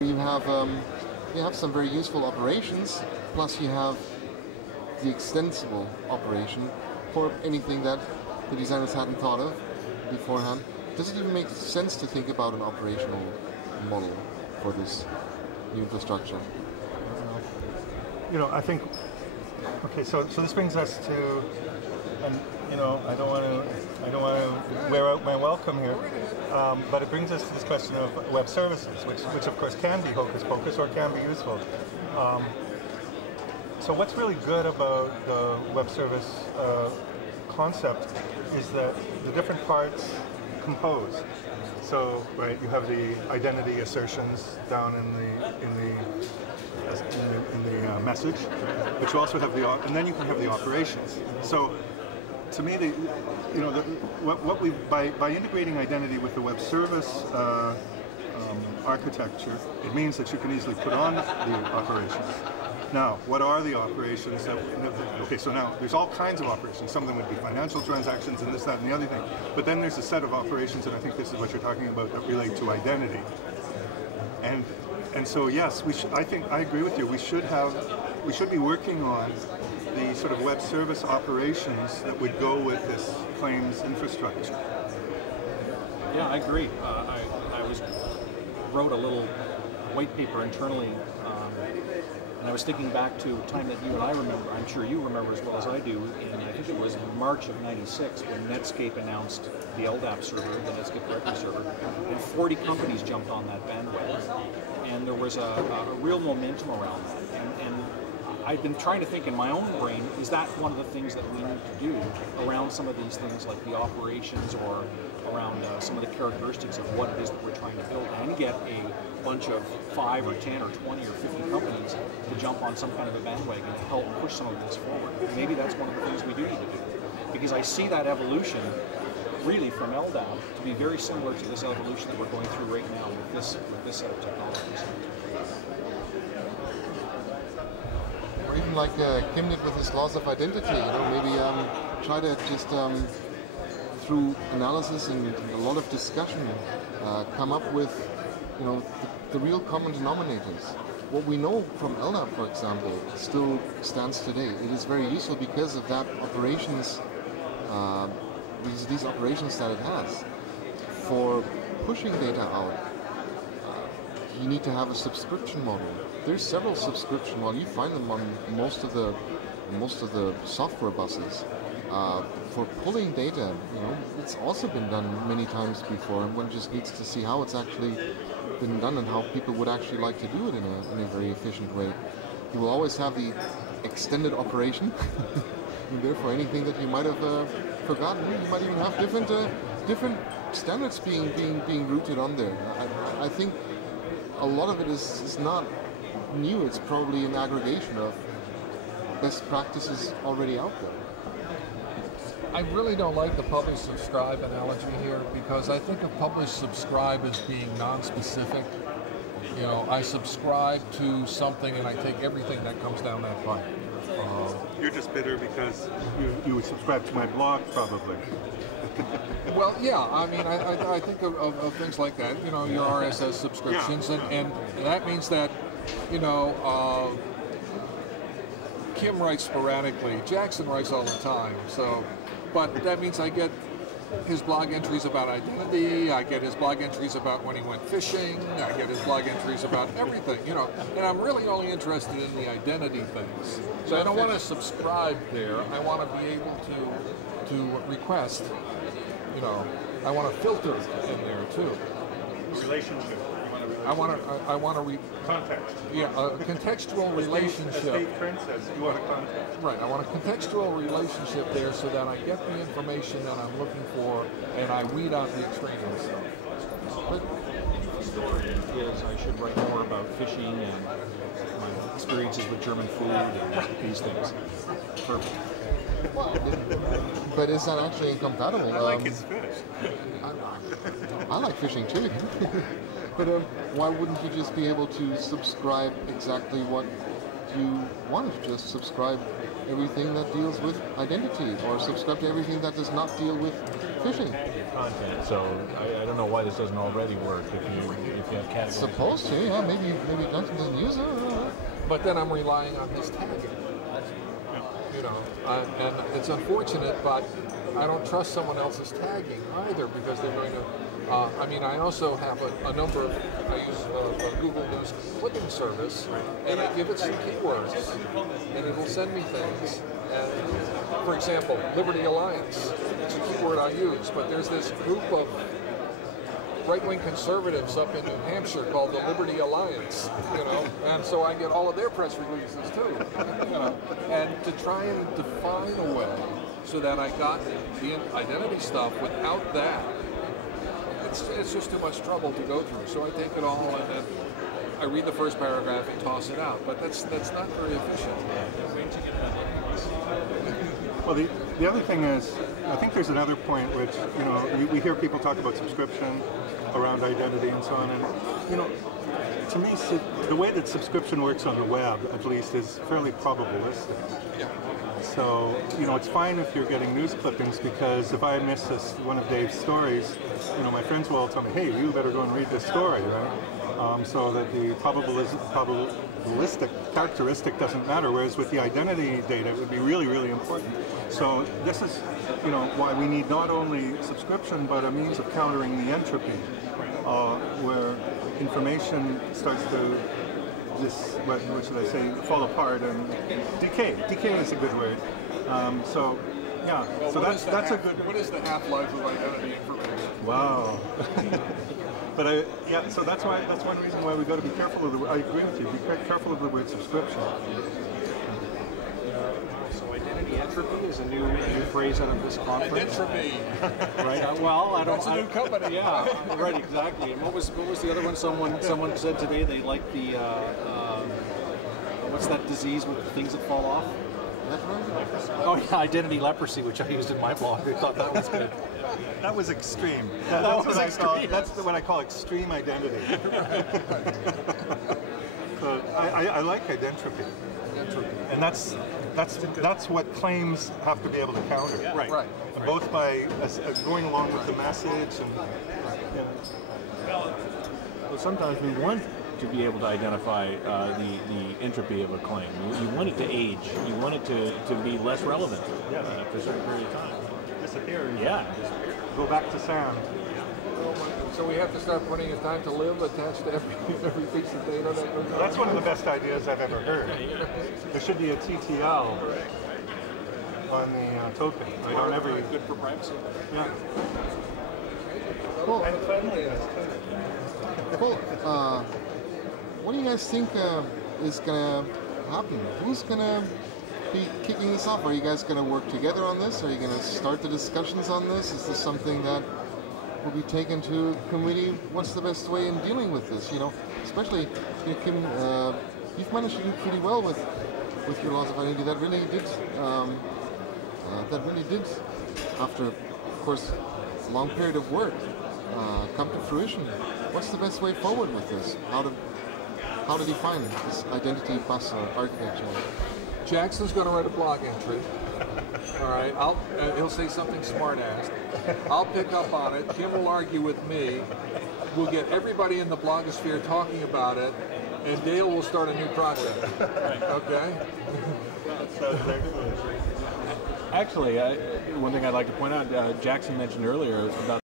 You have some very useful operations, plus you have the extensible operation for anything that the designers hadn't thought of beforehand. Does it even make sense to think about an operational model for this new infrastructure? I think. Okay, so this brings us to, and I don't want to wear out my welcome here, but it brings us to this question of web services, which of course can be hocus pocus or can be useful. So what's really good about the web service concept is that the different parts compose. So right, you have the identity assertions down in the message, but you also have and then you can have the operations. So to me, what we by integrating identity with the web service architecture, it means that you can easily put on the operations. Now, what are the operations? Okay, so now there's all kinds of operations. Some of them would be financial transactions and this, that, and the other thing. But then there's a set of operations, and I think this is what you're talking about, that relate to identity. And so yes, I agree with you. We should be working on the sort of web service operations that would go with this claims infrastructure. Yeah, I agree. I wrote a little white paper internally. And I was thinking back to a time that you and I remember, I'm sure you remember as well as I do, and I think it was in March of '96 when Netscape announced the LDAP server, the Netscape directory server, and 40 companies jumped on that bandwagon. And there was a real momentum around that. And I've been trying to think in my own brain, is that one of the things that we need to do around some of these things like the operations or around some of the characteristics of what it is that we're trying to build, and get a bunch of 5 or 10 or 20 or 50 companies to jump on some kind of a bandwagon to help push some of this forward. Maybe that's one of the things we do need to do, because I see that evolution really from LDAP to be very similar to this evolution that we're going through right now with this set of technologies. Or even like Kim did with his laws of identity, maybe try to just through analysis and a lot of discussion come up with the real common denominators. What we know from LDAP, for example, still stands today. It is very useful because of that operations, these operations that it has. For pushing data out, you need to have a subscription model. There's several subscription models. You find them on most of the software buses. For pulling data, it's also been done many times before, and one just needs to see how it's actually been done and how people would actually like to do it in a very efficient way. You will always have the extended operation, and therefore anything that you might have forgotten, you might even have different standards being rooted on there. I think a lot of it is not new. It's probably an aggregation of best practices already out there. I really don't like the publish-subscribe analogy here, because I think of publish-subscribe as being non-specific. I subscribe to something and I take everything that comes down that pipe. You're just bitter because you subscribe to my blog, probably. Well, yeah, I mean, I think of things like that, your RSS subscriptions, yeah. and that means that, Kim writes sporadically, Jackson writes all the time, but that means I get his blog entries about identity, I get his blog entries about when he went fishing, I get his blog entries about everything, and I'm really only interested in the identity things. So I don't want to subscribe there, I want to be able to request, I want to filter in there too. Relationship. I want to context. Yeah, a contextual relationship. As Kearns says, you want a context. Right, I want a contextual relationship there so that I get the information that I'm looking for and I weed out the extraneous stuff. But the story is I should write more about fishing and my experiences with German food and these things. Perfect. Well, but is that actually incompatible? I like his fish. I like fishing too. But why wouldn't you just be able to subscribe exactly what you want? Just subscribe everything that deals with identity, or subscribe to everything that does not deal with fishing. content. So I don't know why this doesn't already work if you have categories. Supposed to, yeah. Maybe Duncan doesn't use it. But then I'm relying on his tagging. You know, and it's unfortunate, but I don't trust someone else's tagging either because they're going to. I mean, I also have a number of. I use a Google News clipping service, and I give it some keywords, and it'll send me things. And for example, Liberty Alliance. It's a keyword I use, but there's this group of right-wing conservatives up in New Hampshire called the Liberty Alliance, you know, and so I get all of their press releases too, you know, and to try and define a way so that I got the identity stuff without that, it's just too much trouble to go through. So I take it all and then I read the first paragraph and toss it out, but that's not very efficient. Well, the other thing is, I think there's another point which, you know, we hear people talk about subscription around identity and so on, and, you know, to me, the way that subscription works on the web, at least, is fairly probabilistic. Yeah. So, you know, it's fine if you're getting news clippings, because if I miss one of Dave's stories, you know, my friends will all tell me, hey, you better go and read this story, right? So that the probabilistic characteristic doesn't matter, whereas with the identity data, it would be really, really important. So this is, you know, why we need not only subscription, but a means of countering the entropy, where information starts to what should I say, fall apart and decay. Decay is a good word. So, yeah, well, so that's a good... What is the half-life of identity information? Wow. But so that's one reason why we got to be careful of I agree with you. Be careful of the word subscription. So identity entropy is a new phrase out of this conference. Entropy. Right. Well, I don't. That's a new company. Yeah. Right. Exactly. And what was the other one? Someone said today they like the what's that disease with the things that fall off? Oh yeah, identity leprosy, which I used in my blog. I thought that was good. That was extreme. That was extreme. That's what I call extreme identity. So I like identity. And that's what claims have to be able to counter. Yeah. Right. Both by going along with the message and. Well, sometimes we want to be able to identify the entropy of a claim. You want it to age. You want it to be less relevant for a certain period of time. Disappear. Yeah. Go back to Sam. So we have to start putting a time to live attached to every piece of data that goes on. That's one of the best ideas I've ever heard. There should be a TTL on the token. Right? On every Good for privacy. Yeah. Well, And cleanliness too. well, what do you guys think is gonna happen? Who's gonna be kicking this off? Are you guys gonna work together on this? Are you gonna start the discussions on this? Is this something that will be taken to committee? What's the best way in dealing with this? You know, especially Kim, you've managed to do pretty well with your laws of identity. That really did, after, of course, a long period of work, come to fruition. What's the best way forward with this? How to define this identity bus architecture? Jackson's going to write a blog entry. All right, he'll say something smart-ass. I'll pick up on it. Kim will argue with me. We'll get everybody in the blogosphere talking about it, and Dale will start a new project. Okay? Actually, one thing I'd like to point out, Jackson mentioned earlier about